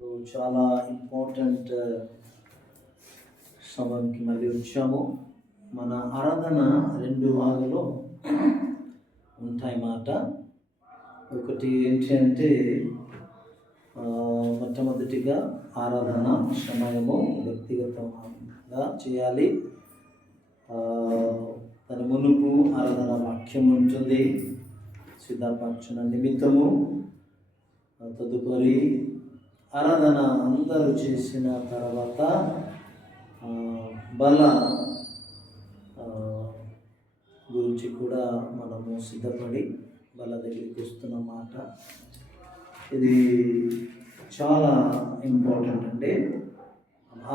చాలా ఇంపార్టెంట్ సమయానికి మళ్ళీ వచ్చాము. మన ఆరాధన 2 భాగాలు ఉంటాయి మాట. ఒకటి ఏంటి అంటే మొట్టమొదటిగా ఆరాధన సమయము వ్యక్తిగతంగా చేయాలి. తన మునుపు ఆరాధన వాక్యం ఉంటుంది, సిద్ధపరచిన నిమిత్తము. తదుపరి ఆరాధన అందరూ చేసిన తర్వాత బల గురించి కూడా మనము సిద్ధపడి బల దగ్గరికి వస్తున్నమాట. ఇది చాలా ఇంపార్టెంట్ అండి.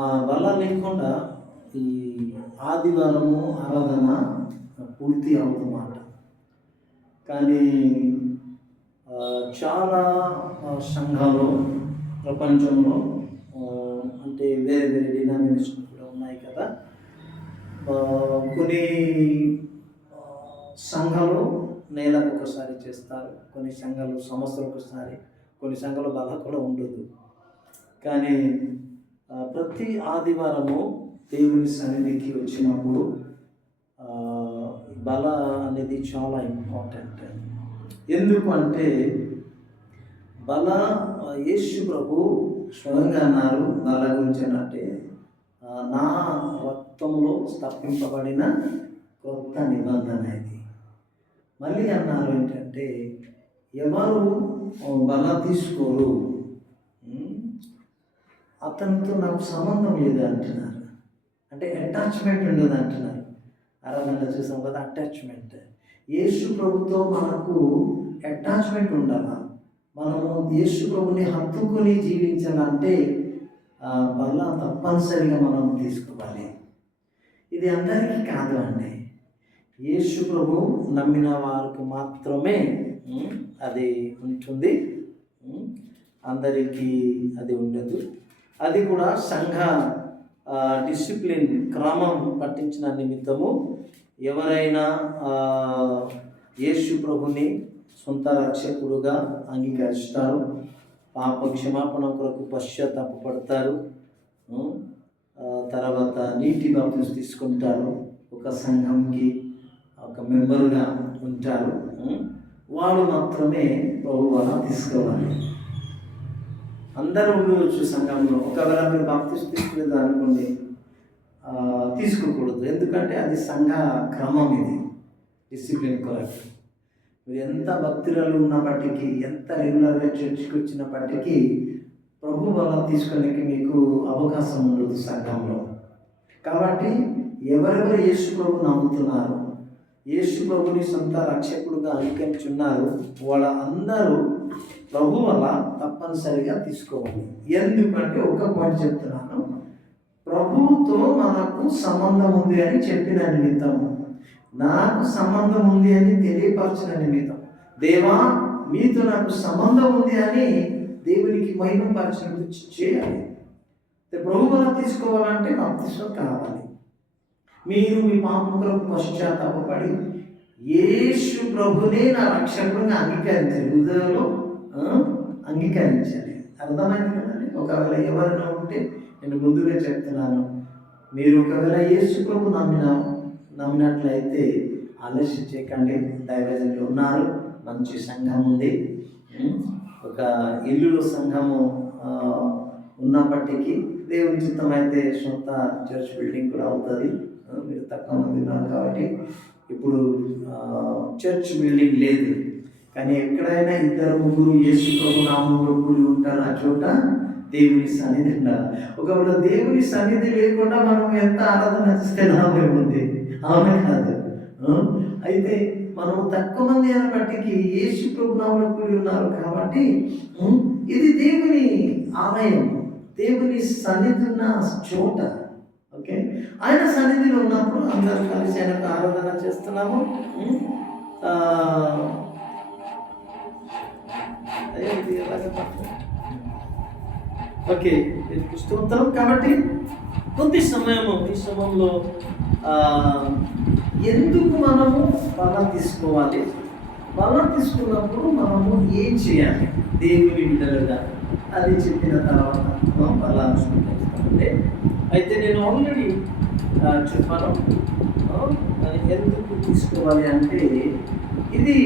ఆ బల లేకుండా ఈ ఆదివారము ఆరాధన పూర్తి అవుతుందన్నమాట. కానీ చాలా సంఘాలు ప్రపంచంలో అంటే వేరే వేరే డినామినేషన్ కూడా ఉన్నాయి కదా. కొన్ని సంఘాలు నెలకు ఒకసారి చేస్తారు, కొన్ని సంఘాలు సంవత్సరాలకు ఒకసారి, కొన్ని సంఘాలు బల కూడా ఉండదు. కానీ ప్రతి ఆదివారము దేవుని సన్నిధికి వచ్చినప్పుడు బల అనేది చాలా ఇంపార్టెంట్. ఎందుకు అంటే బల యేసు ప్రభు స్వయంగా అన్నారు బల గురించి అంటే, నా రక్తంలో స్థాపింపబడిన కొత్త నిబంధన ఇది. మళ్ళీ అన్నారు ఏంటంటే, ఎవరు బల తీసుకోరు అతనితో నాకు సంబంధం లేదు అంటున్నారు. అంటే అటాచ్మెంట్ ఉండదు అంటున్నారు. ఆరాధనలో చూసాం కదా, అటాచ్మెంట్. యేసు ప్రభుతో మనకు అటాచ్మెంట్ ఉండాలి. మనము యేసు ప్రభుని హత్తుకొని జీవించాలంటే బల తప్పనిసరిగా మనం తీసుకోవాలి. ఇది అందరికీ కాదు అండి. యేసు ప్రభు నమ్మిన వారికి మాత్రమే అది ఉంటుంది, అందరికీ అది ఉండదు. అది కూడా సంఘ డిసిప్లిన్ క్రమం పట్టించిన నిమిత్తము ఎవరైనా యేసు ప్రభుని సొంత రక్షకుడుగా అంగీకరిస్తారు, పాప క్షమాపణ కొరకు పశ్చాత్తాపడతారు, తర్వాత నీటి బాప్తిస్మం తీసుకుంటారు, ఒక సంఘంకి ఒక మెంబరుగా ఉంటారు. వాళ్ళు మాత్రమే ప్రభు వల్ల తీసుకోవాలి. అందరూ ఉండవచ్చు సంఘంలో. ఒకవేళ మీరు బాప్తిస్మం తీసుకోలేదు అనుకోండి, తీసుకోకూడదు. ఎందుకంటే అది సంఘ క్రమం, ఇది డిసిప్లిన్ కొరకు. మీరు ఎంత భక్తులు ఉన్నప్పటికీ, ఎంత రెగ్యులర్గా చర్చికి వచ్చినప్పటికీ ప్రభు వల్ల తీసుకునేకి మీకు అవకాశం ఉండదు సంఘంలో. కాబట్టి ఎవరెవరు యేసు ప్రభు నమ్ముతున్నారు, యేసు ప్రభుని సొంత రక్షకుడుగా అంగీకరించున్నారు, వాళ్ళ అందరూ ప్రభు వల్ల తప్పనిసరిగా తీసుకోవాలి. ఎందుకంటే ఒక పాయింట్ చెప్తున్నాను, ప్రభువుతో మనకు సంబంధం ఉంది అని చెప్పిన నిమిత్తము, నాకు సంబంధం ఉంది అని తెలియపరచిన నిమిత్తం, దేవా మీతో నాకు సంబంధం ఉంది అని దేవునికి మహిమపరచినట్టు చేయాలి. ప్రభు వల్ల తీసుకోవాలంటే బాప్తిస్మం కావాలి. మీరు మీ పాపం కొరకు పశ్చాత్తాపడి యేసు ప్రభునే నా రక్షకుడుగా అంగీకరించాలి, హృదయంలో అంగీకరించాలి. అర్థమైంది కదండి. ఒకవేళ ఎవరైనా ఉంటే నేను ముందుగా చెప్తున్నాను, మీరు ఒకవేళ యేసు ప్రభు నమ్మినట్లయితే ఆలస్యం చేయకండి. దైవజనులు ఉన్నారు, మంచి సంఘం ఉంది. ఒక ఇల్లులో సంఘము ఉన్నప్పటికీ దేవుని చిత్తం అయితే సొంత చర్చ్ బిల్డింగ్ కూడా అవుతుంది. మీరు తక్కువ మంది ఉన్నారు కాబట్టి ఇప్పుడు చర్చ్ బిల్డింగ్ లేదు. కానీ ఎక్కడైనా 2-3 యేసు ప్రభు నామములో కూడి ఉంటారు, ఆ చోట దేవుని సన్నిధి ఉండాలి. ఒకవేళ దేవుని సన్నిధి లేకుండా మనం ఎంత ఆరాధన చేస్తే నామే ఉంది, అవునే కాదు. అయితే మనం తక్కువ మంది అయినప్పటికీ యేసు ప్రభు నామములో కూడి ఉన్నారు కాబట్టి ఇది దేవుని ఆలయం, దేవుని సన్నిధి ఉన్న చోట. ఓకే, ఆయన సన్నిధిలో ఉన్నప్పుడు అందరూ కలిసి ఆయనకు ఆరాధన చేస్తున్నాము. ఓకే, స్తోత్రం. కాబట్టి కొద్ది సమయము, ఈ సమయంలో ఎందుకు మనము బలం తీసుకోవాలి, బలం తీసుకున్నప్పుడు మనము ఏం చేయాలి దేవుని బిడ్డలుగా అది చెప్పిన తర్వాత పలానా సంపాదిస్తామంటే అయితే నేను ఆల్రెడీ చెప్పాను. ఎందుకు తీసుకోవాలి అంటే ఇది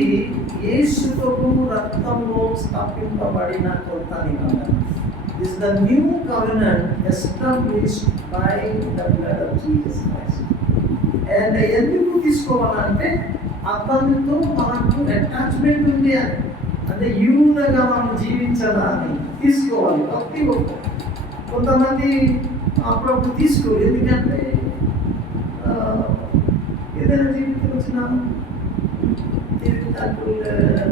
యేసు ప్రభు రక్తంలో స్థాపింపబడిన కొత్త నిబంధన. This is the new covenant established by the blood of Jesus Christ. And ఎందుకు తీసుకోవాలంటే అతనితో మనకు అటాచ్మెంట్ ఉంది అని, అంటే యూనగా మనం జీవించాలని తీసుకోవాలి. ప్రతి ఒక్కరు కొంతమంది అప్పుడప్పుడు తీసుకోరు, ఎందుకంటే ఏదైనా జీవితం వచ్చిన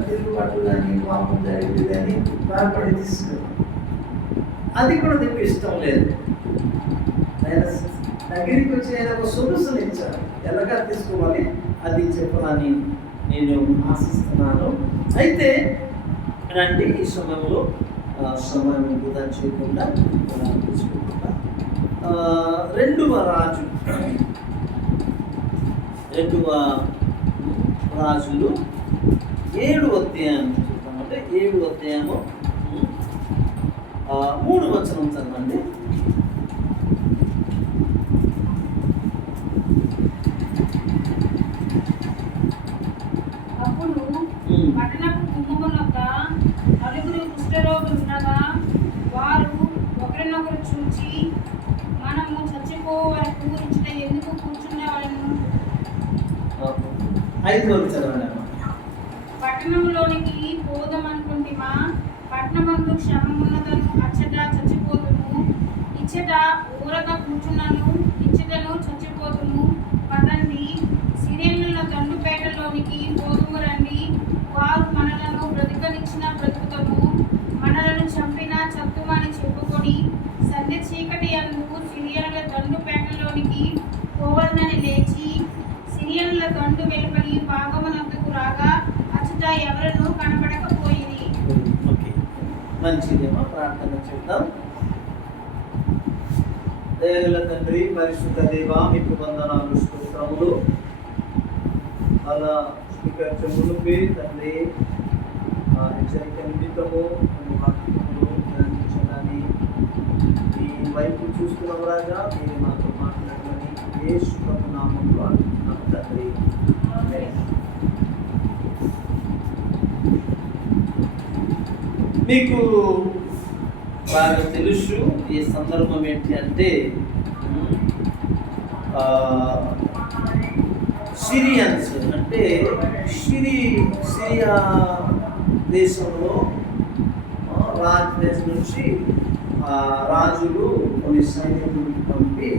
తిరుగుబాటు కానీ పాపం జరిగింది కానీ బాధపడి తీసుకోరు. అది కూడా నీకు ఇష్టం లేదు. ఆయన దగ్గరికి వచ్చి ఆయన ఒక సొల్యూషన్ ఇచ్చారు, ఎలాగా తీసుకోవాలి అది చెప్పాలని నేను ఆశిస్తున్నాను. అయితే రండి, ఈ సమయంలో సమయం వృధా చేయకుండా తీసుకుంటా. రెండవ రాజులు 7వ అధ్యాయం చూద్దామంటే 7వ అధ్యాయము 3వ వచనం చదవండి. అప్పుడు పట్టణపు గుమ్మమునొద్ద నలుగురు కుష్ఠరోగులు ఉండగా వారు ఒకరినొకరు చూచి, మనము చచ్చిపోవరకు ఇచ్చట ఎందుకు కూర్చుండవలెను? 5వ వచనం చదవండి. పట్టణంలోనికి పోదామనుకుంటిమా, పట్టణమందు క్షమమున్నదను అచ్చట చచ్చిపోతుము, ఇచ్చట ఊరగా కూర్చున్నను ఇచ్చటను చచ్చిపోతుము. పదండి, సిరియన్ల దండుపేటలోనికి పోదుము రండి. వారు మనలను బ్రతికనిచ్చిన బ్రతుకుతము, మనలను చంపిన చత్తుమని చెప్పుకొని సంధ్య చీకటి యందు సిరియన్ల దండుపేటలోనికి పోవలనని లేచి సిరియన్ల దండు వెలుపలి భాగమునందుకు రాగా అచ్చట ఎవరను కనపడకపోయింది. మంచిదేమో, ప్రార్థన చేద్దాం. దయగల తండ్రి, పరిశుద్ధ దేవ, మీకు వందనాలు, స్తోత్రములు. అలా స్వీకరించమునుపే తండ్రి హెచ్చరిక నిమిత్తము వాక్యములు గ్రహించడాన్ని మీ వైపు చూస్తున్నాం రాజా. మీరు మాతో మాట్లాడమని యేసు ప్రభు నామములో అంటున్నాం తండ్రి. మీకు బాగా తెలుసు ఈ సందర్భం ఏంటి అంటే సిరియన్స్ అంటే సిరియా దేశంలో దేశం నుంచి రాజులు కొన్ని సైనికులను పంపి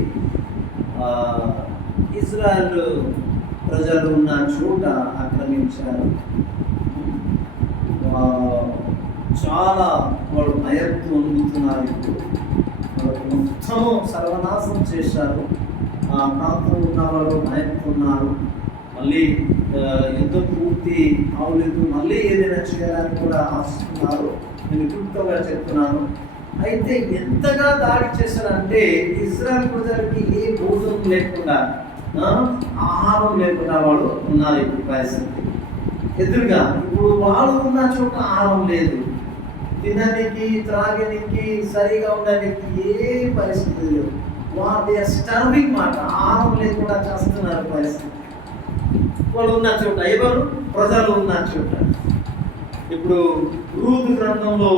ఇజ్రాయెల్ ప్రజలు ఉన్న చోట ఆక్రమించారు. చాలా వాళ్ళు భయంతో వణుకుతున్నారు. ఇప్పుడు వాళ్ళకు మొత్తము సర్వనాశనం చేశారు. ఆ ప్రాంతంలో ఉన్న వాళ్ళు భయంతో ఉన్నారు. మళ్ళీ యుద్ధం పూర్తి అవలేదు, మళ్ళీ ఏదైనా చేయడానికి కూడా ఆశిస్తున్నారు. నేను క్లుప్తంగా చెప్తున్నాను. అయితే ఎంతగా దాడి చేశారంటే ఇజ్రాయెల్ ప్రజలకి ఏ భోజనం లేకుండా, ఆహారం లేకుండా వాళ్ళు ఉన్నారు. ఇప్పుడు పరిస్థితి ఎదురుగా ఇప్పుడు వాళ్ళు ఉన్న చోట ఆహారం లేదు, తినడానికి త్రాగడానికి సరిగా ఉండడానికి ఏ పరిస్థితి లేదు. వాళ్ళు స్టర్వింగ్ మాట, ఆహారం లేకుండా చేస్తున్నారు పరిస్థితి. వాళ్ళు ఉన్న చోట, ఎవరు ప్రజలు ఉన్న చోట. ఇప్పుడు రూతు గ్రంథంలో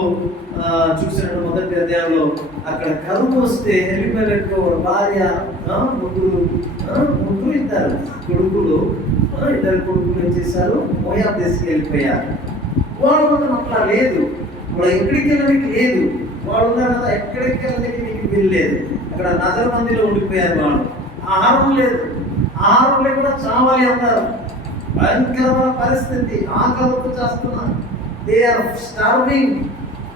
చూసిన మొదటి అధ్యాయంలో అక్కడ కరువు వస్తే ఎలిమెలెకు భార్య ముగ్గురు ఇద్దరు కొడుకులు ఏం చేశారు, మోయాబు దేశంకి వెళ్ళిపోయారు. వాడు మాత్రం అట్లా లేదు, వాడు ఎక్కడికి వెళ్ళడానికి లేదు. వాడు ఉన్నారు కదా, ఎక్కడికి వెళ్ళడానికి మీకు వెళ్ళలేదు. అక్కడ నజర్ మందిలో ఉండిపోయారు. వాడు ఆహారం లేదు, ఆహారం లేకుండా చావాలి అన్నారు. భయంకరమైన పరిస్థితి, ఆకలితో చేస్తున్నారు. They are starving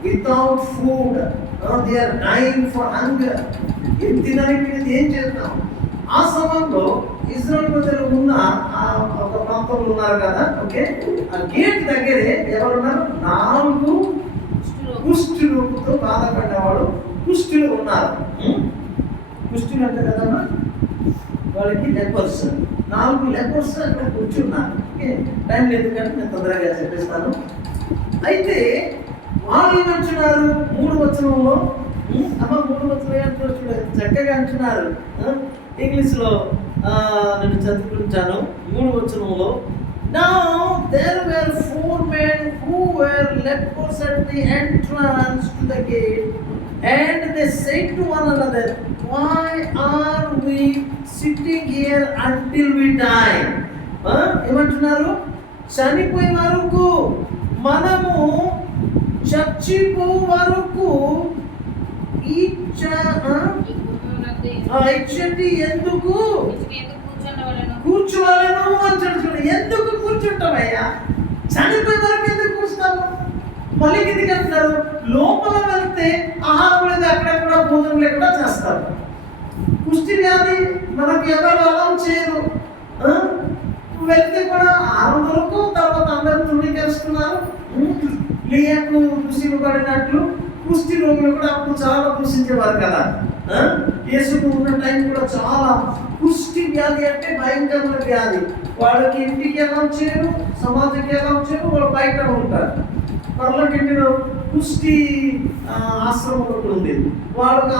without food. They are dying for hunger. ఏం తినడానికి ఏం చేద్దాం? ఆ సమయంలో ఇజ్రాయెల్ ప్రజలు ఉన్న ఒక ప్రాంతంలో ఉన్నారు కదా, ఓకే, ఆ గేట్ దగ్గరే ఎవరున్నారు? 4 కుష్ఠరోగులతో బాధపడ్డవాడు కుష్ఠులు ఉన్నారు. కుష్ఠులు అంటే కదమ్మా, వాళ్ళకి లెపర్స్, 4 లెపర్స్ అక్కడ కూర్చున్నారు. ఓకే, టైం లేదు కానీ నేను తొందరగా చెప్పేస్తాను. అయితే వాళ్ళు ఏమంటున్నారు 3వ వచనంలో, అమ్మ 3వ వచనం ఏమంటున్నారు చూడండి, చక్కగా అంటున్నారు. ఇంగ్లీష్లో నేను చదువుకుంటాను. 3వ వచనంలో, Now there were 4 men who were lepers at the entrance to the gate, and they said to one another, Why are we sitting here until we die? ఏమంటున్నారు? చనిపోయే వరకు, మనము చచ్చిపో వరకు ఇచ్చటి ఎందుకు కూర్చోవాలను అంటాడు. చూడండి, ఎందుకు కూర్చుంటామయ్యా? చనిపోయే వరకు ఎందుకు కూర్చుంటాము? మళ్ళీ కిందికి వెళ్తున్నారు. లోపల వెళ్తే ఆహారం లేదు, అక్కడక్కడ భోజనం లేకుండా చేస్తారు. కుష్టి వ్యాధి మనకు ఎవరు అలా చేయరు. వెళ్తే కూడా ఆహారం వరకు, తర్వాత అందరూ తుణికేస్తున్నారు. లియాకు దూషింపబడినట్లు కుష్టి రోగులు కూడా అప్పుడు చాలా దూషించేవారు కదా. యేసుకు ఉన్న టైం కూడా చాలా కుష్టి వ్యాధి అంటే భయంకరమైన వ్యాధి. వాళ్ళకి ఇంటికి ఎలా వచ్చారు, సమాజంకి ఎలా వచ్చారు, వాళ్ళు బయట ఉంటారు. వాళ్ళకి ఇంటిలో కుష్టి ఆశ్రమం ఒకటి ఉంది. వాళ్ళకి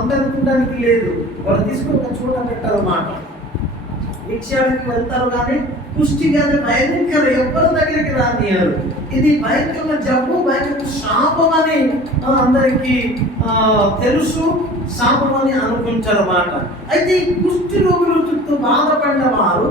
అందరికి ఉండడానికి లేదు. వాళ్ళు తీసుకుని ఒక చోట పెట్టారన్నమాట. విషయానికి వెళ్తారు, కానీ కుష్టి వ్యాధి భయంకర, ఎవరి దగ్గరికి రానియారు. ఇది భయంకరమైన జబ్బు, భయంకర శాపం అని అందరికీ తెలుసు. శాపం అని అనుకుంటారు అన్నమాట. అయితే ఈ కుష్టి రోగుల చుట్టూ బాధపడిన వారు,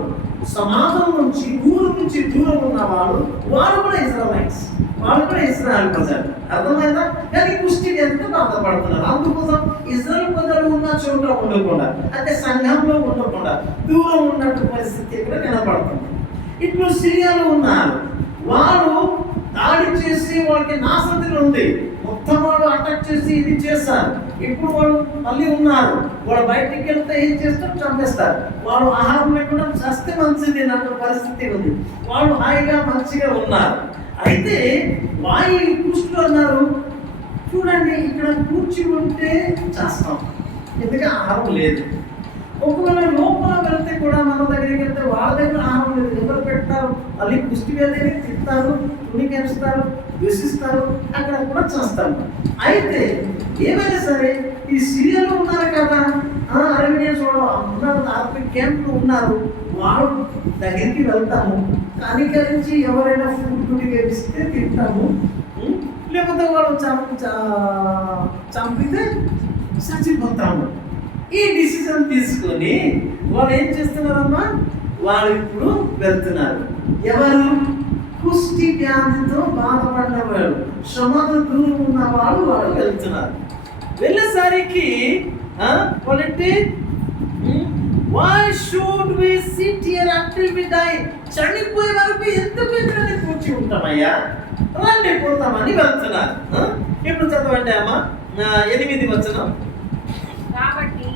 సమాజం నుంచి, ఊరు నుంచి దూరం ఉన్నవాడు, వారు కూడా ఇజ్రాయెలైట్స్, వాళ్ళు కూడా ఇజ్రాయెల్ ప్రజలు. అర్థమైందా? కానీ కుష్టి వ్యాధితో బాధపడుతున్నారు. అందుకోసం ఇజ్రాయెల్ ప్రజలు ఉన్న చోట ఉండకుండా, అంటే సంఘంలో ఉండకుండా దూరం ఉన్నట్టు పరిస్థితి ఇక్కడ కనపడుతుంది. ఇప్పుడు సిరియాలో ఉన్నారు. వాడు దాడి చేసి వాళ్ళకి నాశనతలు ఉంది. మొత్తం వాళ్ళు అటాక్ చేసి ఇది చేస్తారు. ఇప్పుడు వాళ్ళు మళ్ళీ ఉన్నారు. వాళ్ళు బయటికి వెళ్తే ఏం చేస్తారు? చంపేస్తారు. వాళ్ళు ఆహారం లేకుండా చస్తే మంచిది అన్న పరిస్థితి ఉంది. వాళ్ళు హాయిగా మంచిగా ఉన్నారు. అయితే వాయి కుష్ఠులు అన్నారు, చూడండి ఇక్కడ కూర్చుంటే చేస్తాం, ఎందుకంటే ఆహారం లేదు. ఒకవేళ లోపల వెళ్తే కూడా మన దగ్గరికి వెళ్తే వాళ్ళ దగ్గర ఆహారం లేదు, ఎవరు పెడతారు? మళ్ళీ కుష్టి వ్యాధిని తింటారు, తుణికేస్తారు, ద్వేషిస్తారు, అక్కడ కూడా చేస్తారు. అయితే ఏమైనా సరే ఈ సిరియాలో ఉన్నారు కదా, అరేబియన్స్ వాళ్ళు ఉన్నారు, ఆర్మీ క్యాంప్లో ఉన్నారు. వాళ్ళ దగ్గరికి వెళ్తాము, కనికరించి ఎవరైనా ఫుడ్ తుణికేస్తే తింటాము, లేకపోతే వాళ్ళు చంపితే చచ్చిపోతాము. ఈ డిసిజన్ తీసుకొని వాళ్ళు ఏం చేస్తున్నారమ్మా? వాళ్ళు ఇప్పుడు వెళ్తున్నారు. ఎవరు? కుష్టి వ్యాధితో బాధపడిన వాడు, శ్రమతో దూరం ఉన్నవాడు, వాళ్ళు వెళ్తున్నారు. వెళ్ళేసరికి వాళ్ళంటే why should we sit here until we die? చనిపోయే వరకు ఎందుకు ఇక్కడ కూర్చి ఉంటామయ్యా, రండి పోతామని వెళ్తున్నారు. ఇప్పుడు చదవండి అమ్మా 8వ వచనం. కాబట్టి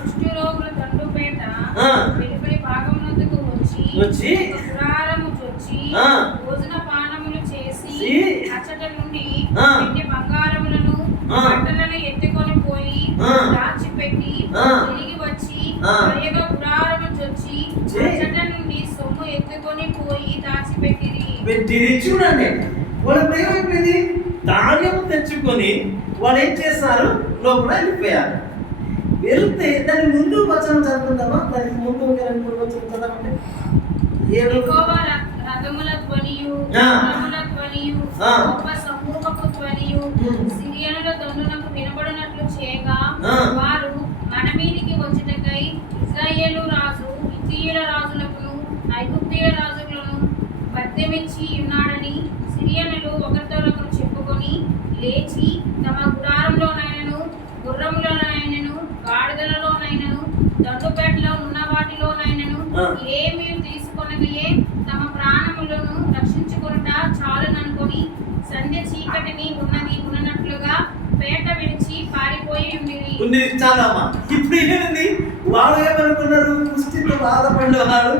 కుష్టి రోగుల తండ్రుపేట వెలుపలి భాగమునందుకు వచ్చి గుడారము చొచ్చి భోజన పానములు చేసి అచ్చట నుండి వెండి బంగారములను బట్టలను ఎత్తుకొని పోయి దాచిపెట్టి తిరిగి వచ్చి మరియగా గుడారము చొచ్చి అచ్చట నుండి సొమ్ము ఎత్తుకొని పోయి దాచిపెట్టిరి. చూడండి, వాళ్ళ ఏమైపోయింది? ధాన్యం తెచ్చుకొని వాళ్ళు ఏం చేస్తారు? లోపల వెళ్ళిపోయారు. వెళ్తే దాని ముందు వచనం చదువుకుందామా? దానికి ముందు 2-3 వచనం చదవండి. రథముల ధ్వనియు గొప్ప సమూహపు ధ్వనియు సిరియనుల దండునకు వినబడినట్లు చేయగా వారు మన మీదికి వచ్చుటకై ఇశ్రాయేలు రాజు హిత్తీయుల రాజులకును ఐగుప్తీయుల రాజులను బద్దెమిచ్చి ఉన్నాడని సిరియనులు ఒకరితోనొకరు చెప్పుకొని లేచి తమ గుడారంలోనైనను గుర్రములలోనైనను గాడిదలలోనైనను దండుపేటలో ఉన్న వాటిలోనైనను ఏమీ తీసుకొనగయే తమ ప్రాణములను రక్షించుకొనుట చాలుననుకొని సంధ్య చీకటిని ఉన్నట్లుగా పేట విడిచి పారిపోయి ఉంది. చాలమ్మా. ఇప్పుడు ఏమైంది? వాళ్ళు ఏమనుకున్నారు? కుష్టితో బాధపడేవాడు,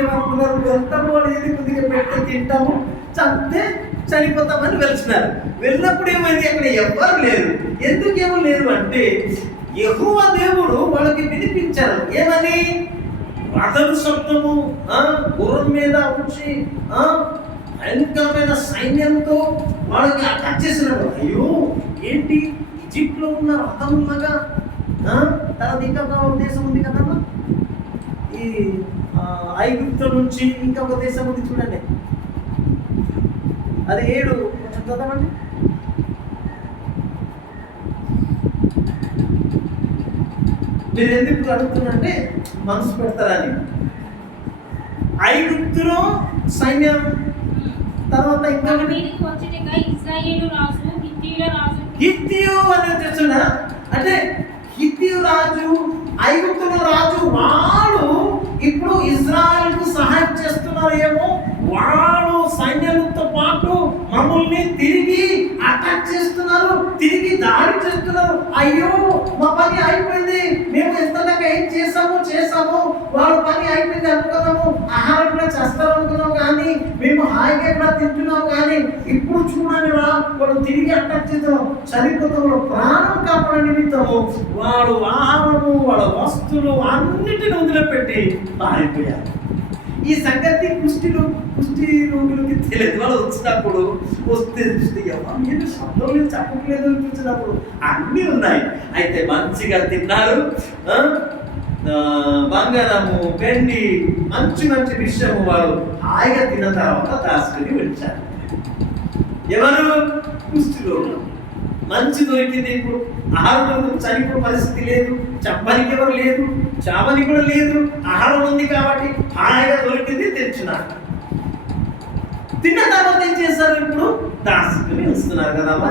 ఏమనుకున్నారు? వెళ్తాము, వాళ్ళు ఏది కొద్దిగా పెడితే తింటాము, చంపితే చనిపోతామని వెళ్తున్నారు. వెళ్ళినప్పుడు ఏమైంది? అక్కడ ఎవ్వరు లేరు. ఎందుకేమో లేరు అంటే యెహోవా దేవుడు వాళ్ళకి వినిపించారు. ఏమని? రథము శబ్దము, గుర్రం మీద వచ్చి భయంకరమైన సైన్యంతో వాళ్ళకి అటాక్ చేసినప్పుడు అయ్యో ఏంటి ఈజిప్ట్లో ఉన్న రథములాగా తర్వాత ఇంకా ఒక దేశం ఉంది కదమ్మా ఈ ఐగుప్తు నుంచి ఇంకొక దేశం ఉంది చూడండి, అది 7 కొంచెం చదవండి. మీరు ఎందుకు అడుగుతున్నారంటే మనసు పెడతారని. ఐగుప్తులో సైన్యం, తర్వాత ఇంకా హిత్తీయు అని తెలుసునా, అంటే హిత్తీయు రాజు, ఐగుప్తుల రాజు, వాడు ఇప్పుడు ఇజ్రాయెల్కు సహాయం చేస్తున్నారేమో, వాడు సైన్యాలతో పాటు మమ్మల్ని తిరిగి అటాక్ చేస్తున్నారు, తిరిగి దాడి చేస్తున్నారు. అయ్యో మా పని అయిపోయింది, మేము ఎంతదాకా ఏం చేసాము వాళ్ళ పని అయిపోయింది అనుకున్నాము, ఆహారం కూడా చేస్తారు అనుకున్నాం, కానీ మేము హాయిగా కూడా తింటున్నాం, కానీ ఇప్పుడు చూడండి వాడు తిరిగి అటాక్ చేద్దాం, చనిపోతాం, ప్రాణం కాపాడే నిమిత్తము వాడు ఆహారము, వాళ్ళ వస్తువులు అన్నిటిని వదిలిపెట్టి పారిపోయారు. ఈ సంగతి కుష్టి రోగులకి తెలియదు. వాళ్ళు వచ్చినప్పుడు వస్తే మీరు శబ్దం చెప్పట్లేదు చూసినప్పుడు అన్నీ ఉన్నాయి. అయితే మంచిగా తిన్నారు, బంగారము, వెండి, మంచి విషయము వారు హాయిగా తిన్న తర్వాత దాచుకుని వచ్చారు. ఎవరు? కుష్టి రోగులు. మంచి దొరికింది. ఇప్పుడు ఆహారం చనిపోయే పరిస్థితి లేదు, చెప్పడానికి ఎవరు లేదు, చావని కూడా లేదు, ఆహారం ఉంది కాబట్టి హాయిగా దొరికింది, తెచ్చున్నారు. తిన్న తర్వాత ఏం చేశారు? ఇప్పుడు దాచుకుని వస్తున్నారు కదమ్మా.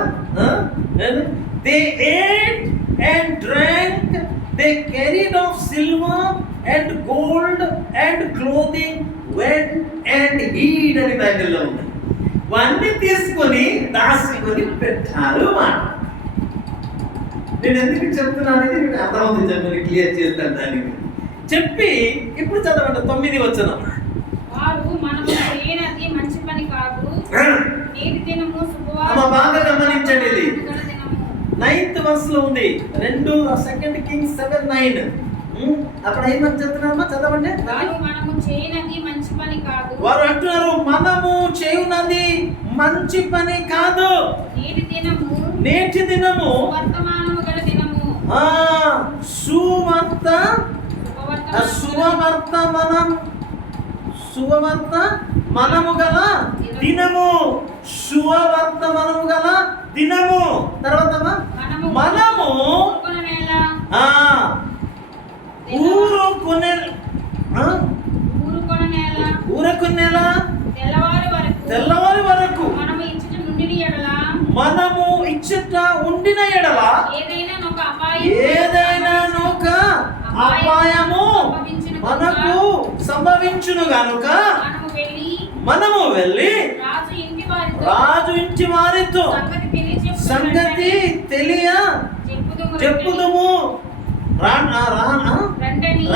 They ate and drank, they carried off silver and gold and clothing, went and hid అని బైబిల్లో ఉంది. ఇవన్నీ తీసుకొని దాచుకొని పెట్టారు. నేను ఎందుకు చెప్తున్నాను అనేది మీకు అర్థమవుతుంది, చెప్పని క్లియర్ చేస్తాను. దానికి చెప్పి ఇప్పుడు చదవండి 9 వచనం. బాగా గమనించండి, ఇది 9th verse లో ఉంది. 2 Kings 7:9. అప్పుడు ఏమని చెప్తున్నారమ్మా, చదవండి. వారు అంటున్నారు, మనము చేయునది మంచి పని కాదు, నేటి దినము శుభవర్తమానము గల దినము, శుభవర్తమానము గల దినము. తర్వాత మనము ఊరుకునేలా తెల్లవారి వరకు మనము ఇచ్చట ఉండిన ఎడల ఏదైనా ఒక అపాయము మనకు సంభవించును గనుక మనము వెళ్ళి రాజు ఇంటి వారితో సంగతి తెలియ చెప్పుదుము, రండని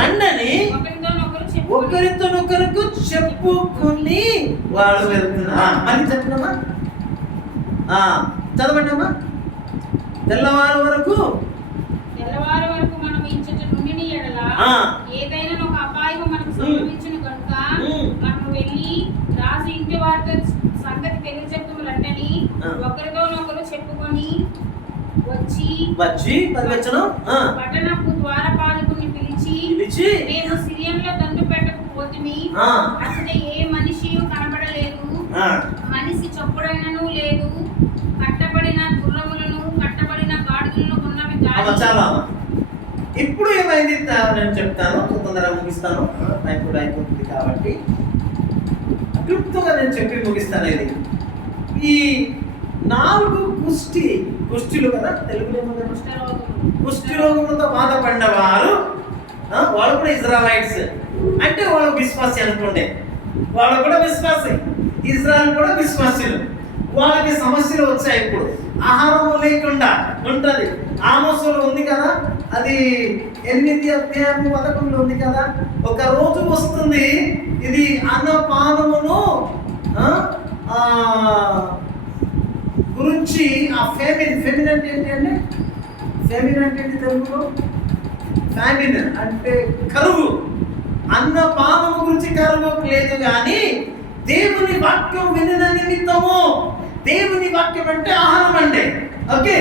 ఒకరితోనొకరికి చెప్పుకుని వాడు వెళ్తున్నారు. మళ్ళీ చెప్పినమ్మా, చదవండి అమ్మా. తెల్లవారు వరకు మనం ఇచ్చట నుండి ఎడల ఏదైనా ఒక అపాయం మనకు సంభవించును కనుక మనం వెళ్ళి రాజు ఇంటి వారితో సంగతి తెలియజెప్పుము రండని ఒకరితోనొకరు చెప్పుకొని వచ్చి పట్టణపు ద్వారపాలకుని పిలిచి మేము సిరియన్లో దండు పెట్టకపోతిమి, అసలు ఏ మనిషి కనబడలేదు, మనిషి చొప్పుడైనను లేదు, కట్టబడిన గుర్రములను కట్టబడిన గాడిదలను ఉన్నవి కాదు. ఇప్పుడు ఏమైంది నేను చెప్తాను, తొందరగా ముగిస్తాను, టైం కూడా అయిపోతుంది కాబట్టి క్లుప్తంగా నేను చెప్పి ముగిస్తాను. ఇది ఈ 4 కుష్ఠులు కదా, తెలుగులో కుష్ఠి రోగంతో బాధపడిన వారు, వాళ్ళు కూడా ఇజ్రాయిలైట్స్, అంటే వాళ్ళు విశ్వాసి అనుకోండి, వాళ్ళు కూడా విశ్వాసి, ఇజ్రాయెల్ కూడా విశ్వాసులు. వాళ్ళకి సమస్యలు వచ్చాయి. ఇప్పుడు ఆహారం లేకుండా ఉంటుంది. ఆమోసులో ఉంది కదా, అది 8వ అధ్యాయం 11లో ఉంది కదా, ఒక రోజు వస్తుంది, ఇది అన్నపానమును గురించి ఆ ఫెమిన్ అంటే ఏంటి అండి? ఫెమిన్ అంటే ఏంటి తెలుగులో? ఫ్యామిన్ అంటే కరువు. అన్నపానము గురించి కరువు లేదు, కానీ దేవుని వాక్యం వినిన నిమిత్తము. దేవుని వాక్యం అంటే ఆహారం అండి. ఓకే,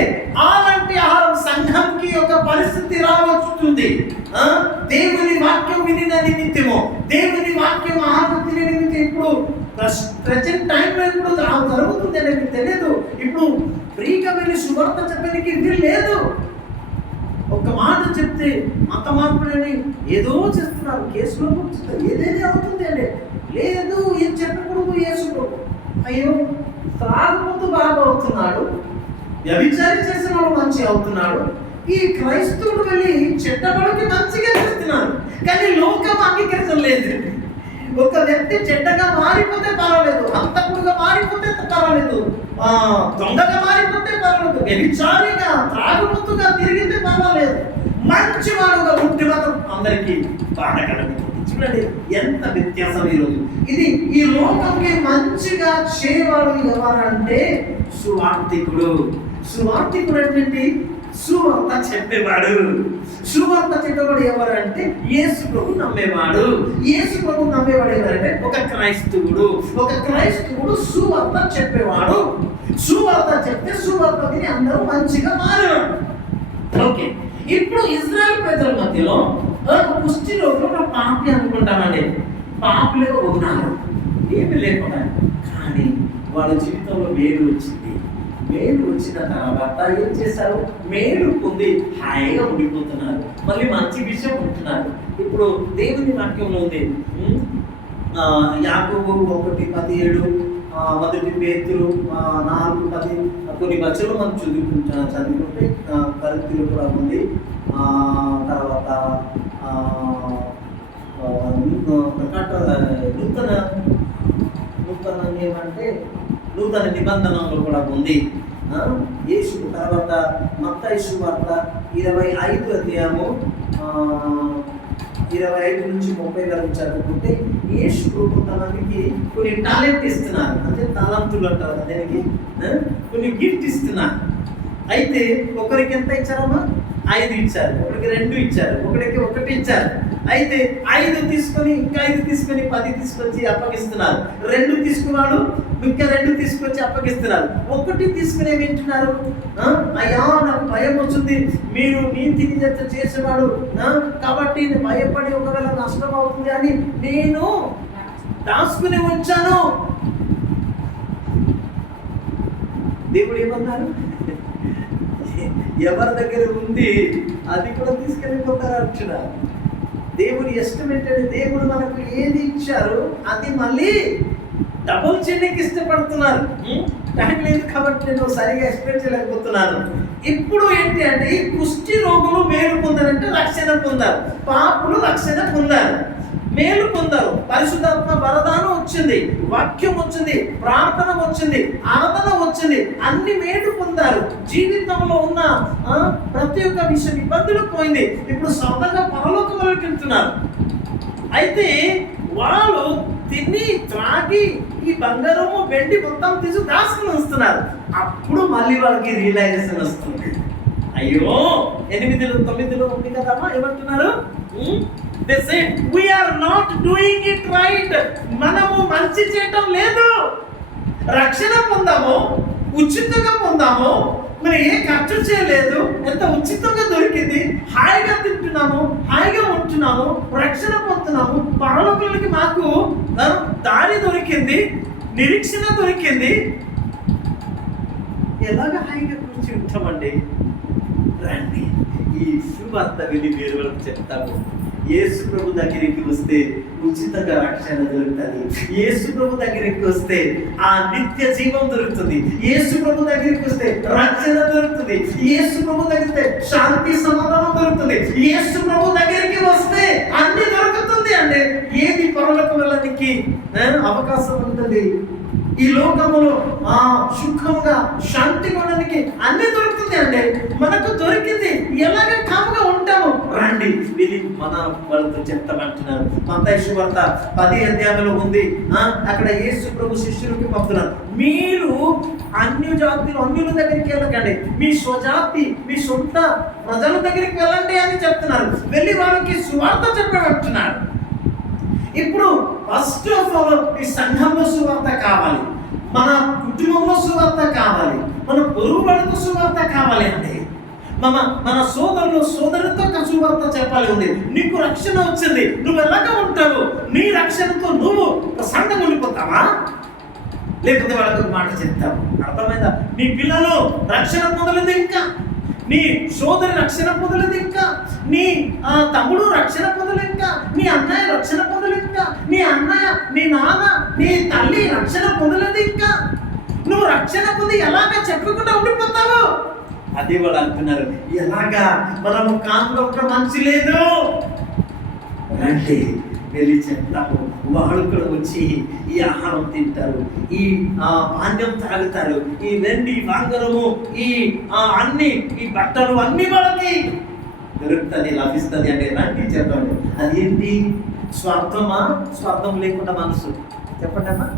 అలాంటి ఆహారం సంఘంకి ఒక పరిస్థితి రావచ్చుతుంది. దేవుని వాక్యం వినిన నిమిత్తము, దేవుని వాక్యం ఆహారం తినే నిమిత్తం. ఇప్పుడు ప్రజెంట్ టైంలో ఇప్పుడు జరుగుతుంది అని మీకు తెలియదు. ఇప్పుడు ఫ్రీగా వెళ్ళి సువార్త చెప్పడానికి వీలు లేదు. ఒక మాట చెప్తే మత మార్పులని ఏదో చేస్తున్నారు, కేసులో కూర్చుంటారు, ఏదైనా అవుతుంది అండి. లేదు, ఏం చెప్పకూడదు యేసు. అయ్యో, త్రాగుబోతు బాగా అవుతున్నాడు, వ్యభిచారి చేసిన వాడు మంచి అవుతున్నాడు. ఈ క్రైస్తవుడు వెళ్ళి చెడ్డవాడికి మంచిగా చేస్తున్నాడు, కానీ లోకం అంగీకరించలేదు. ఒక వ్యక్తి చెడ్డగా మారిపోతే పర్వాలేదు, హంతకుడుగా మారిపోతే పర్వాలేదు, దొంగగా మారిపోతే పర్వాలేదు, వ్యభిచారిగా త్రాగుబోతుగా తిరిగితే పర్వాలేదు, మంచివాడుగా ఉంటే మాత్రం అందరికీ బాధ కలుగుతుంది. చూడండి ఎంత వ్యత్యాసం ఈరోజు. ఇది ఈ లోకంకి మంచిగా చేయవాడు ఎవరంటే సువార్తికుడు. సువార్తికుడు అంటే సువార్త చెప్పేవాడు. సువార్త చెప్పేవాడు ఎవరంటే యేసు ప్రభు నమ్మేవాడు. యేసు ప్రభు నమ్మేవాడు ఎవరంటే ఒక క్రైస్తవుడు. ఒక క్రైస్తవుడు సువార్త చెప్పేవాడు. సువార్త చెప్తే సువార్త విని అందరూ మంచిగా మారేవాడు. ఓకే, ఇప్పుడు ఇజ్రాయెల్ ప్రజల మధ్యలో కుష్టి రోగులు ఒక పాపి అనుకుంటామండి. పాపులే ఉన్నారు, ఏమి లేకుండా, కానీ వాళ్ళ జీవితంలో మేలు వచ్చింది. మేలు వచ్చిన తర్వాత ఏం చేశారు? మేలు పొంది హాయిగా ఉండిపోతున్నారు, మళ్ళీ మంచి విషయం ఉంటున్నారు. ఇప్పుడు దేవుని వాక్యంలో ఉంది, యాకోబు 1:17, మొదటి పేతురు 4:10, కొన్ని వచనాలు మనం చదువుకుంటే పరిస్థితులు కూడా ఉంది. తర్వాత నూతన ఏమంటే నూతన నిబంధనలు కూడా ఉంది. యేసు తర్వాత మత్తయి సువార్త 25 అధ్యాయము 25 నుంచి 30 వరకు చదువుకుంటే యేసు కొంతమందికి కొన్ని టాలెంట్ ఇస్తున్నారు, అంటే తలంతులు అంటారు దానికి, కొన్ని గిఫ్ట్ ఇస్తున్నారు. అయితే ఒకరికి ఎంత ఇచ్చారమ్మా? 5 ఇచ్చారు, ఒకరికి 2 ఇచ్చారు, ఒకరికి 1 ఇచ్చారు. అయితే 5 తీసుకొని ఇంకా 5 తీసుకొని 10 తీసుకొచ్చి అప్పగిస్తున్నారు. 2 తీసుకున్నాడు, ఇంకా 2 తీసుకొచ్చి అప్పగిస్తున్నారు. 1 తీసుకునే వింటున్నారు, అయ్యా నాకు భయం వచ్చింది, మీరు నీతి నిజత చేసేవాడు కాబట్టి భయపడి ఒకవేళ నష్టం అవుతుంది అని నేను దాచుకుని ఉంచాను. దేవుడు ఏమన్నారు? ఎవరి దగ్గర ఉంది అది కూడా తీసుకెళ్ళిపోతారు అంటున్నారు. దేవుని ఎస్టిమేట్ అంటే దేవుడు మనకు ఏది ఇచ్చారో అది మళ్ళీ డబుల్ చేయడానికి ఇష్టపడుతున్నారు. టైం లేదు కాబట్టి నేను సరిగా ఎక్స్ప్లెయిన్ చేయలేకపోతున్నాను. ఇప్పుడు ఏంటి అంటే ఈ కుష్టి రోగులు మేలు పొందారంటే రక్షణ పొందారు, పాపులు రక్షణ పొందారు, మేలు పొందారు. పరిశుద్ధాత్మ వరదానం వచ్చింది, వాక్యం వచ్చింది, ప్రార్థన వచ్చింది, ఆరాధన వచ్చింది, అన్ని మేలు పొందారు. జీవితంలో ఉన్న ప్రతి ఒక్క విషయం ఇబ్బందులు పోయింది. ఇప్పుడు సొంతంగా పరలోకంలోకి వెళ్తున్నారు. అయితే వాళ్ళు తిని త్రాగి ఈ బంగారము వెండి మొత్తం తీసి దాచుకుని వస్తున్నారు. అప్పుడు మళ్ళీ వాళ్ళకి రియలైజేషన్ వస్తుంది, అయ్యో 8-9 ఉంది కదమ్మా, ఏమంటున్నారు? They said, we are not doing it right. మనము మంచి చేయటం లేదు. రక్షణ పొందాము, ఉచితంగా పొందాము, మరి ఏ ఖర్చు చేయలేదు, ఎంత ఉచితంగా దొరికింది, హాయిగా తింటున్నాము, హాయిగా ఉంటున్నాము, రక్షణ పొందుతున్నాము, పరలోకానికి మాకు దారి దొరికింది, నిరీక్షణ దొరికింది. ఎలాగ హాయిగా కూర్చి ఉంటామండి? రండి, ఈ సువార్త విని వేరు వాళ్ళకి చెప్తాము. యేసు ప్రభు దగ్గరికి వస్తే ఉచితంగా రక్షణ దొరుకుతుంది. యేసు ప్రభు దగ్గరికి వస్తే ఆ నిత్య జీవం దొరుకుతుంది. యేసు ప్రభు దగ్గరికి వస్తే రక్షణ దొరుకుతుంది. యేసు ప్రభు దగ్గరికి శాంతి సమాధానం దొరుకుతుంది. యేసు ప్రభు దగ్గరికి వస్తే అన్ని దొరుకుతుంది. అంటే ఏది పరలోకి వెళ్ళడానికి అవకాశం ఉంటుంది? ఈ లోకములో సుఖంగా శాంతి కొనడానికి అన్ని దొరుకుతుంది. అంటే మనకు దొరికింది, ఎలాగ కాముగా ఉంటాము? రండి వెళ్ళి మన వాళ్ళతో చెప్తామంటున్నారు. మత్తయి సువార్త 10 అధ్యాయంలో ఉంది. అక్కడ యేసు ప్రభు శిష్యులకి పంపుతున్నారు, మీరు అన్యుల దగ్గరికి వెళ్ళకండి, మీ స్వజాతి మీ సొంత ప్రజల దగ్గరికి వెళ్ళండి అని చెప్తున్నారు. వెళ్ళి వాళ్ళకి సువార్త చెప్పమంటున్నారు. ఇప్పుడు ఫస్ట్ ఆఫ్ ఆల్ ఈ సంఘంలో సువార్త కావాలి, మన కుటుంబంలో సువార్త కావాలి, మన పొరుగు వాళ్ళతో సువార్త కావాలి అంటే మన సోదరులు సోదరులతో సువార్త చెప్పాలి ఉంది. నీకు రక్షణ వచ్చింది, నువ్వు ఎలాగా ఉంటావు? నీ రక్షణతో నువ్వు ప్రసంగం ఉండిపోతావా? లేకపోతే వాళ్ళకి ఒక మాట చెప్తావు? అర్థమైందా? నీ పిల్లలు రక్షణ పొందలేదు ఇంకా, నీ సోదరి రక్షణ పొందలేదు ఇంకా, నీ తమ్ముడు రక్షణ పొందలేదు ఇంకా, నీ అన్నయ్య రక్షణ పొందలేదు ఇంకా, నీ అన్నయ్య నీ నాన్న నీ తల్లి రక్షణ పొందలేదు ఇంకా, నువ్వు రక్షణ పొంది ఎలాగా చెప్పకుండా ఉండిపోతావు? అదే వాళ్ళు అంటున్నారు, ఎలాగా మనము కాంతిలో ఉండడం మంచి లేదు అంటే వెళ్ళి చెప్తాము. వాళ్ళు కూడా వచ్చి ఈ ఆహారం తింటారు, ఈ పానీయం తాగుతారు, ఈ వెండి బంగారము ఈ అన్ని ఈ బట్టలు అన్ని వాళ్ళకి దొరుకుతుంది, లభిస్తుంది అంటే రండి చెప్పండి. అదేంటి? స్వార్థమా? స్వార్థం లేకుండా మనసు. చెప్పండి అమ్మా.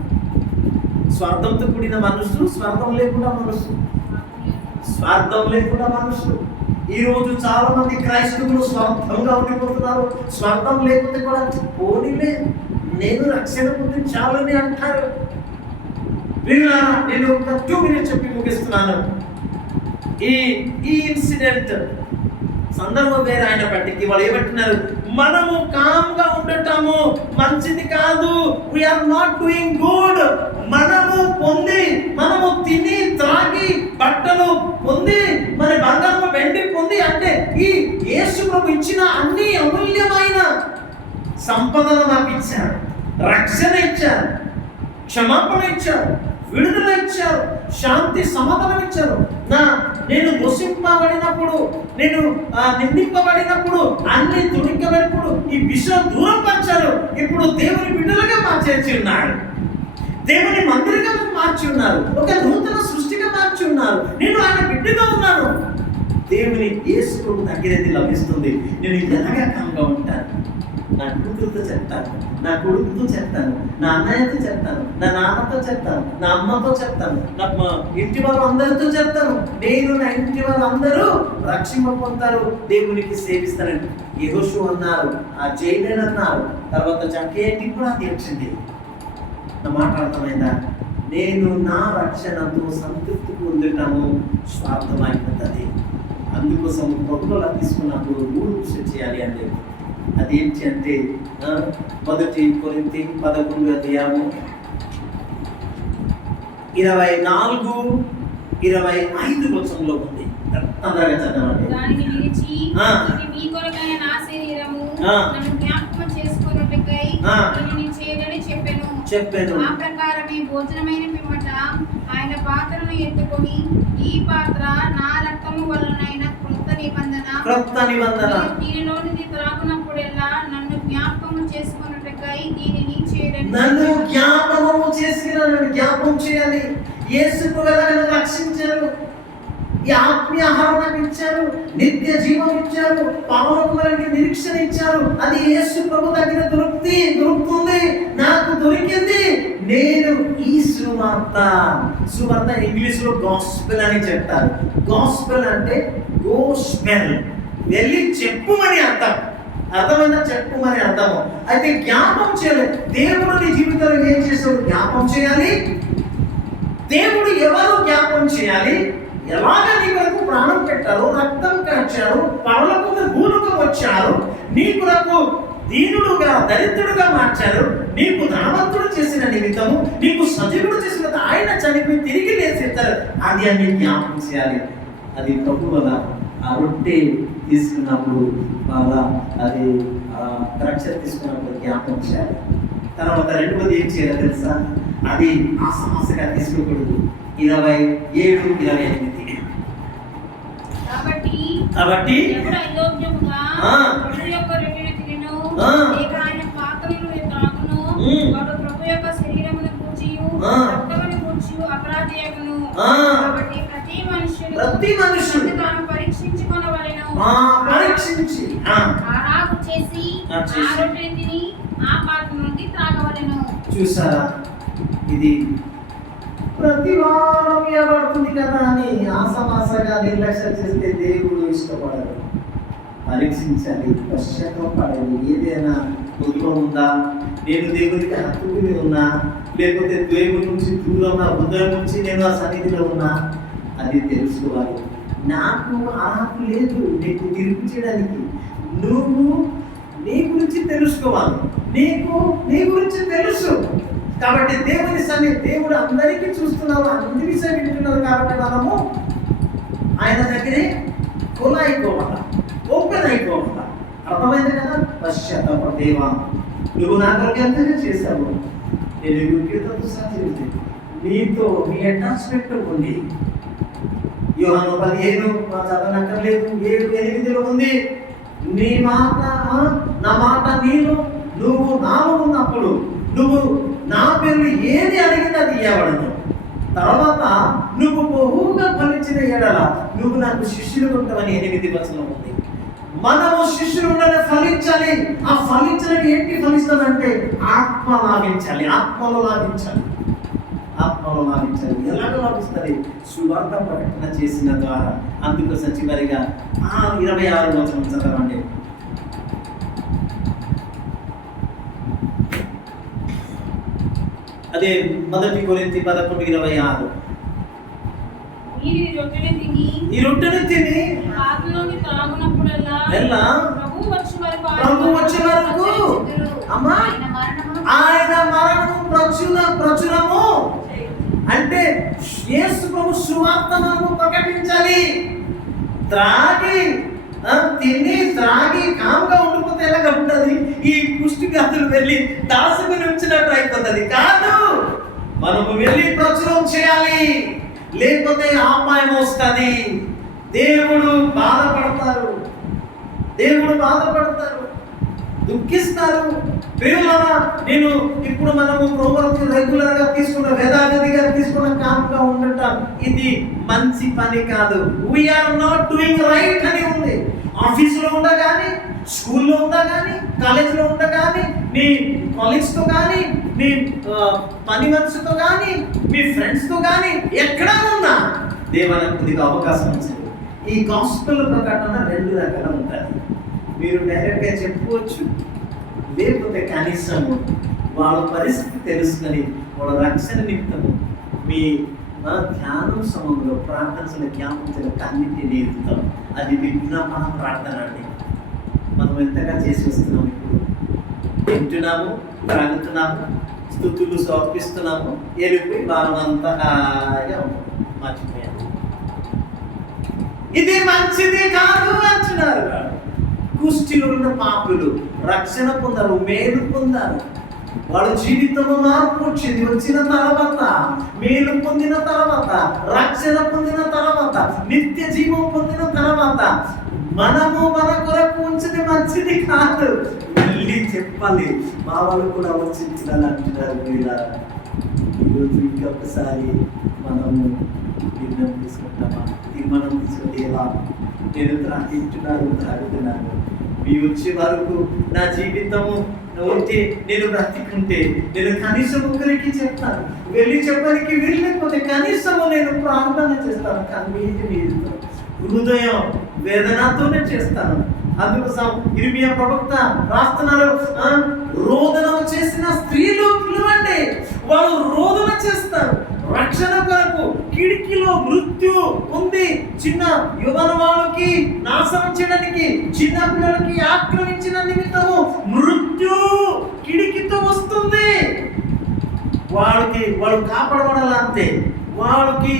స్వార్థంతో కూడిన మనసు, స్వార్థం లేకుండా మనసు. స్వార్థం లేకుండా మనసు. ఈరోజు చాలా మంది క్రైస్తవులు స్వార్థంగా ఉండిపోతున్నారు. స్వార్థం లేకపోతే కూడా పోనీలే నేను రక్షణ పొంది చాలని అంటారు. నేను ఒక 2 minutes చెప్పి ముగిస్తున్నాను. ఈ ఇన్సిడెంట్ సందర్భం వేరే అయినప్పటికీ వాళ్ళు ఏమంటున్నారు, మనము కామ్గా ఉండటము మంచిది కాదు, వీఆర్ నాట్ డూయింగ్ గుడ్. మనము పొంది, మనము తిని త్రాగి బట్టలు పొంది, మరి బంగారము వెండి పొంది అంటే ఈ యేసు ప్రభు ఇచ్చిన అన్ని అమూల్యమైన సంపదలు నాకు ఇచ్చారు, రక్షణ ఇచ్చారు, క్షమాపణ ఇచ్చారు, విడుదల ఇచ్చారు, శాంతి సమాధానం ఇచ్చారు. నేను దూషింపబడినప్పుడు, నేను నిందింపబడినప్పుడు, అన్ని తుణింపబడినప్పుడు ఈ విషయం దూరం పరిచారు. ఇప్పుడు దేవుని బిడ్డలుగా మార్చేసి ఉన్నారు, దేవుని మందిరంగా మార్చి ఉన్నారు, ఒక నూతన సృష్టిగా మార్చి ఉన్నారు. నేను ఆయన బిడ్డగా ఉన్నాను. దేవుని యేసు ప్రభు దగ్గరది లభిస్తుంది. నేను ఎలాగా కామ్గా ఉంటాను? నా కూతురుతో చెప్తాను, నా కొడుకుతో చెప్తాను, నా అన్నయ్యతో చెప్తాను, నా నాన్నతో చెప్తాను, నా అమ్మతో చెప్తాను, నా ఇంటి వారు అందరితో చెప్తాను. నేను నా ఇంటి వారు అందరూ రక్షణ పొందుతారు, దేవునికి సేవిస్తారని యెహోషువ అన్నారు, ఆ జైలర్ అన్నారు. తర్వాత చక్కేటి కూడా అది వచ్చింది. నా మాట అర్థమైందా? నేను నా రక్షణతో సంతృప్తి పొందుతాను, స్వార్థమైపోతుంది. అందుకోసం ప్రభువులా తీసుకున్నప్పుడు 3 విషయం చేయాలి అంటే అదేంటి అంటే 1 కొరింథీ 11 అధ్యాయము 24-25 వచనంలో ఉంది. తొందరగా చదవండి. దానిని విడిచి ఇది మీ కొరకైన నా శరీరము, నన్ను జ్ఞాపకం చేసుకొనుటకై దీనిని చేయగని చెప్పెను. ఆ ప్రకారమే భోజనమైన పిమ్మట ఆయన పాత్రను ఎత్తుకొని, ఈ పాత్ర నా రక్తము వలనైన క్రొత్త నిబంధన, దీనిలోనిది త్రాగునప్పుడెల్లా నన్ను జ్ఞాపకము చేసుకొనుటకై దీనిని చేయగని. నన్ను జ్ఞాపకం చేయాలి. యేసు ప్రభువును రక్షించారు, ఈ ఆత్మీయ ఆహారం ఇచ్చారు, నిత్య జీవం ఇచ్చారు, పరలోకములోకి నిరీక్షణ ఇచ్చారు. అది యేసు ప్రభు దగ్గర దొరుకుతుంది, నాకు దొరికింది. నేను ఈ సువార్త ఇంగ్లీష్లో గాస్పెల్ అని చెప్తారు. గాస్పెల్ అంటే గోస్పెల్, వెళ్ళి చెప్పుమని అర్థం. అర్థమైనా? చెప్పుమని అర్థము. అయితే జ్ఞాపం చేయాలి. దేవుడు నీ జీవితంలో ఏం చేశాడు? జ్ఞాపం చేయాలి. దేవుడు ఎవరు జ్ఞాపం చేయాలి? ఎలాగ నీ కొరకు ప్రాణం పెట్టారు, రక్తం కాచారు, పరలోకము భూలోకం వచ్చారు, నీ కొరకు దీనుడుగా దరిద్రుడుగా మార్చారు, నీకు ధనవంతుడు చేసిన నిమిత్తము, నీకు సజీవుడు చేసిన ఆయన చనిపోయి తిరిగి లేచేస్తారు. అది అన్ని జ్ఞాపకం చేయాలి. అది ప్రభు వల్ల ఆ రొట్టె తీసుకున్నప్పుడు వాళ్ళ అది ద్రాక్ష తీసుకున్నప్పుడు జ్ఞాపకం చేయాలి. తర్వాత 2వది ఏం చేయాలి తెలుసా? అది ఆసమాసగా తీసుకోకూడదు. 27-28. కాబట్టి ఎవడు అయోగ్యముగా ప్రభు యొక్క రొట్టెను తినెను, లేక ఆయన పాత్రను త్రాగును, వాడు ప్రభు యొక్క శరీరమును గూర్చియు రక్తమును గూర్చియు అపరాధి అగును. కాబట్టి ప్రతి మనుష్యుడు తాను పరీక్షించుకొనవలెను. పరీక్షించి ఆరాగు చేసి ఆ రొట్టెను తిని ఆ పాత్ర నుండి త్రాగవలెను. చూసారా? ఇది ప్రతి వారం ఇవ్వబడుతుంది కదా అని ఆసమాసగా నిర్లక్ష్యం చేస్తే దేవుడు ఇష్టపడరు. పరీక్షించాలి, పశ్చాత్తాపడాలి. ఏదైనా పొదులో ఉందా, నేను దేవునికి హత్తుకుని ఉన్నా, లేకపోతే దేవుడి నుంచి దూరంగా హృదయం నుంచి నేను ఆ సన్నిధిలో ఉన్నా, అది తెలుసుకోవాలి. నాకు అర్హత లేదు నీకు తీర్పు చేయడానికి. నువ్వు నీ గురించి తెలుసుకోవాలి. నీకు నీ గురించి తెలుసు కాబట్టి దేవుని సన్నిధి, దేవుడు అందరికీ చూస్తున్నారు, అన్ని విషయాలు వింటున్నారు కాబట్టి మనము ఆయన దగ్గరే కొలాయిపోవాలా, ఓపెన్ అయిపోవాలా. అర్థమైంది కదా? పశ్చాత్తాప దేవా, నువ్వు నా కొరకు ఎంతగా చేశావు, నేను యోగ్యతతో సాధించి నీతో నీ అటాచ్మెంట్ ఉంది. యోహాను 15 చదవనక్కర్లేదు, 7-8 ఉంది. నీ మాట నా మాట నీలో, నువ్వు నాలో ఉన్నప్పుడు నువ్వు నా పేరు ఏది అడిగితే అది ఇవ్వబడను. తర్వాత నువ్వు బహుగా ఫలించిన ఎడల నువ్వు నాకు శిష్యులు ఉంటావని 8 వచనం ఉంది. మనము శిష్యులు ఉండాలి, ఫలించాలి. ఆ ఫలించడానికి ఏంటి ఫలిస్తానంటే ఆత్మ లాభించాలి, ఆత్మలో లాభించాలి, ఆత్మలో లాభించాలి. ఎలాగ లాభిస్తుంది? సువార్త ప్రకటన చేసిన ద్వారా. అందుకోసం చివరిగా 26 వచనం చదవండి. అదే 1 కొరింథీ 11:26. ఈ రొట్టెని తిని పాత్రలోకి తాగునప్పుడల్లా ప్రభువు వచ్చే వరకు అమ్మా ఆయన మరణము ప్రచురము అంటే యేసు ప్రభు సువార్త మనము ప్రకటించాలి. తిని త్రాగి కామ్గా ఉండిపోతే ఎలాగ ఉంటుంది? ఈ కుష్టి వ్యాధులు వెళ్ళి దాసుకుని ఉంచినట్టు అయిపోతుంది. కాదు, మనము వెళ్ళి ప్రచురం చేయాలి, లేకపోతే అపాయం వస్తుంది. దేవుడు బాధపడతారు, దుఃఖిస్తారు. ప్రియులారా, నేను ఇప్పుడు మనము ప్రోగ్రామ్ రెగ్యులర్ గా తీసుకున్న వేదాగతిగా తీసుకున్న కామ్గా ఉండటం ఇది మంచి పని కాదు. వీఆర్ నాట్ డూయింగ్ రైట్ అని ఉంది. ఆఫీసులో ఉండగాని, స్కూల్లో ఉండగాని, కాలేజీలో ఉండగాని, నీ కాలేజ్తో కానీ, నీ పని మనిషితో కానీ, మీ ఫ్రెండ్స్తో కానీ, ఎక్కడ ఉన్నా దేవునికి కొద్దిగా అవకాశం వచ్చింది. ఈ గాస్పెల్ ప్రకటన 2 రకాలు ఉంటుంది. మీరు డైరెక్ట్గా చెప్పుకోవచ్చు, లేకపోతే కనీసం వాళ్ళ పరిస్థితి తెలుసుకొని వాళ్ళ రక్షణ నిమిత్తము మీ ధ్యానం సమయంలో ప్రార్థనలు జ్ఞాపించడానికి అన్నింటినీ నేర్పుతాం. అది విజ్ఞాపన ప్రార్థన అండి. మనం ఎంతగా చేసి వస్తున్నాం, ఇప్పుడు వింటున్నాము, త్రాగుతున్నాము, స్తుతులు సమర్పిస్తున్నాము, వెళ్ళిపోయి వారం అంతా మర్చిపోయాము. ఇది మంచిది కాదు అంటున్నారు. కుష్టిలో ఉన్న పాపులు రక్షణ పొందారు, మేలు పొందారు. వాళ్ళ జీవితంలో మార్పు వచ్చిన తర్వాత, మేలు పొందిన తర్వాత, రక్షణ పొందిన తర్వాత, నిత్య జీవం పొందిన తర్వాత మనము మన కొరకు ఉంచితే మంచిది కాదు. మళ్ళీ చెప్పాలి. మా వాళ్ళు కూడా వచ్చించాలని అంటున్నారు. ఈరోజు ఇంకొకసారి మనము నిర్ణయం తీసుకుంటామా? తీర్మానం తీసుకుంటేవా? నేను త్రాగుతున్నాను, మీ వచ్చే వరకు నా జీవితము ఉంటే, నేను బ్రతికుంటే నేను కనీసం ఒకరికి చెప్తాను. వెళ్ళి చెప్పడానికి వీళ్ళకపోతే కనీసము నేను ప్రార్థన చేస్తాను. కన్నీటి హృదయం వేదనతోనే చేస్తాను. అందుకోసం ఇర్మియా ప్రవక్త రాస్తున్నారు, రోదన చేసిన స్త్రీలు పిలవండి, వాళ్ళు రోదన చేస్తారు. రక్షణ కొరకు కిటికీలో మృత్యు ఉంది. చిన్న యువన వాళ్ళకి నాశనం చేయడానికి, చిన్న పిల్లలకి ఆక్రమించిన నిమిత్తము మృత్యు కిటికీతో వస్తుంది. వాళ్ళు కాపాడబడాలంటే, వాళ్ళకి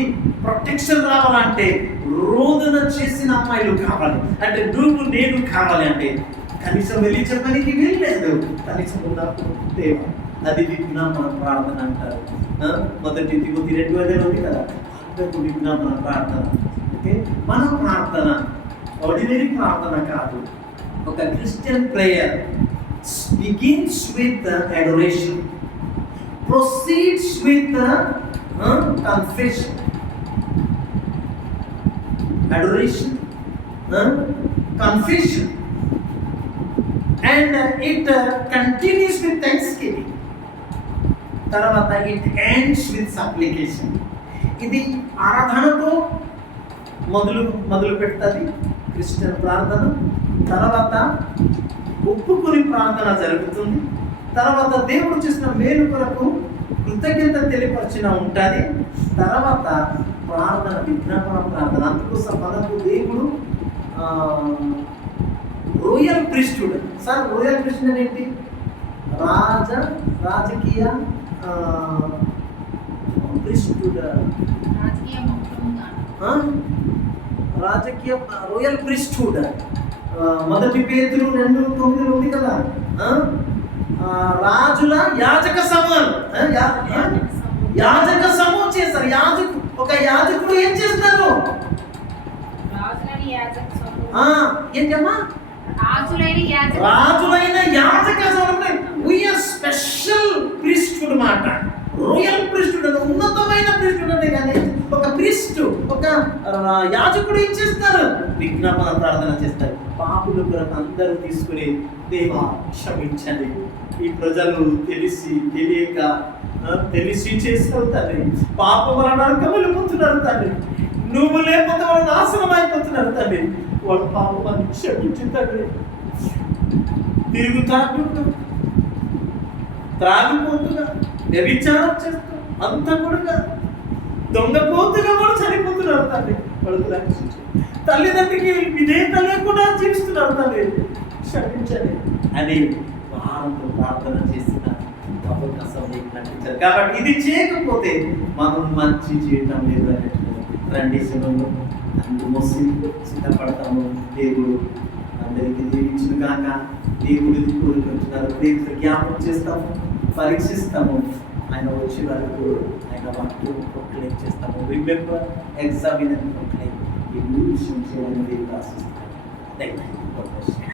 ప్రొటెక్షన్ రావాలంటే రోదన చేసిన అమ్మాయిలు కావాలి. అంటే నువ్వు నేను కావాలి అంటే కనీసం వెళ్ళి చెప్పడానికి వీల్లేదు. కనీసం ఉన్నప్పుడు దేవా, అది విజ్ఞాపన ప్రార్థన అంటారు. 1 తిమోతి 2:5 ఉంది కదా, అందరూ విజ్ఞాపన ప్రార్థన. ఓకే, మన ప్రార్థన ఆర్డినరీ ప్రార్థన కాదు. ఒక Christian prayer begins with adoration, proceeds with confession, adoration, confession, and it continues with thanksgiving. తర్వాత it ends with supplication. ఇది ఆరాధనతో మొదలు పెడుతుంది క్రిస్టియన్ ప్రార్థన. తర్వాత ఒప్పుకొని ప్రార్థన జరుగుతుంది. తర్వాత దేవుడు చేసిన మేలు కొరకు కృతజ్ఞత తెలియపరిచిన ఉంటుంది. తర్వాత ప్రార్థన, విజ్ఞాపన ప్రార్థన. అందుకోసం మనకు దేవుడు రోయల్ ప్రిస్టుడ్. సార్, రోయల్ ప్రిస్టుడ్ ఏంటి? రాజకీయ ప్రిస్టుడ్, రాజకీయ రోయల్ ప్రిస్టుడ్. 1 పేతురు 2:9 ఉంది కదా. రాజుల యాజక సమూహం, యాజక సమూహం చేస్తారు. ఒక యాజకుడు ఏం చేస్తారు? ఏంటమ్మా? రాజులైన యాజక సమూహం. వీఆర్ స్పెషల్ ప్రిస్టుడ్ మాట. రోయల్ ప్రిస్టుడ్ అంటే ఉన్నతమైన ప్రిస్టుడ్ అంటే కానీ ఒక ప్రిస్ట్, ఒక యాజకుడు ఏం చేస్తారు? విజ్ఞాపన ప్రార్థన చేస్తారు. పాపుల కొరకు అందరూ తీసుకుని, దేవా క్షమించండి, ఈ ప్రజలు తెలిసి చేస్తారు తండ్రి, పాపం వల్ల నరకం వెళ్ళిపోతున్నారు తండ్రి, నువ్వు లేకపోతే వాళ్ళు నాశనం అయిపోతున్నారు తండ్రి, వాళ్ళ పాపాన్ని క్షమించు తండ్రి. తిరుగుతాడు, త్రాగిపోతుగా, వ్యభిచారం చేస్తూ, అంతకుడుగా, దొంగపోతుగా కూడా చనిపోతున్నారు తండ్రి, వాళ్ళకు రక్షించు. తల్లిదండ్రికి విధేయత లేకుండా జీవిస్తున్నారు తండ్రి, క్షమించండి అని వారంతో ప్రార్థన చేసిన అవకాశం నటించారు. కాబట్టి ఇది చేయకపోతే మనం మంచి జీవితం లేదు అన్నట్టు రండి శివంలో మోసి సిద్ధపడతాము. దేవుడు అందరికీ దీవించిన కాక. దేవుడు కోరుకుంటున్నారు, దేవుడు జ్ఞాపకం చేస్తాము, పరీక్షిస్తాము. ఆయన వచ్చే వరకు ఆయన వాక్యం ప్రొక్లెయిమ్ చేస్తాము. Remember, examine and proclaim. ఈ విషయం చేయాలని దేవుడు ఆశిస్తున్నాను. Thank you.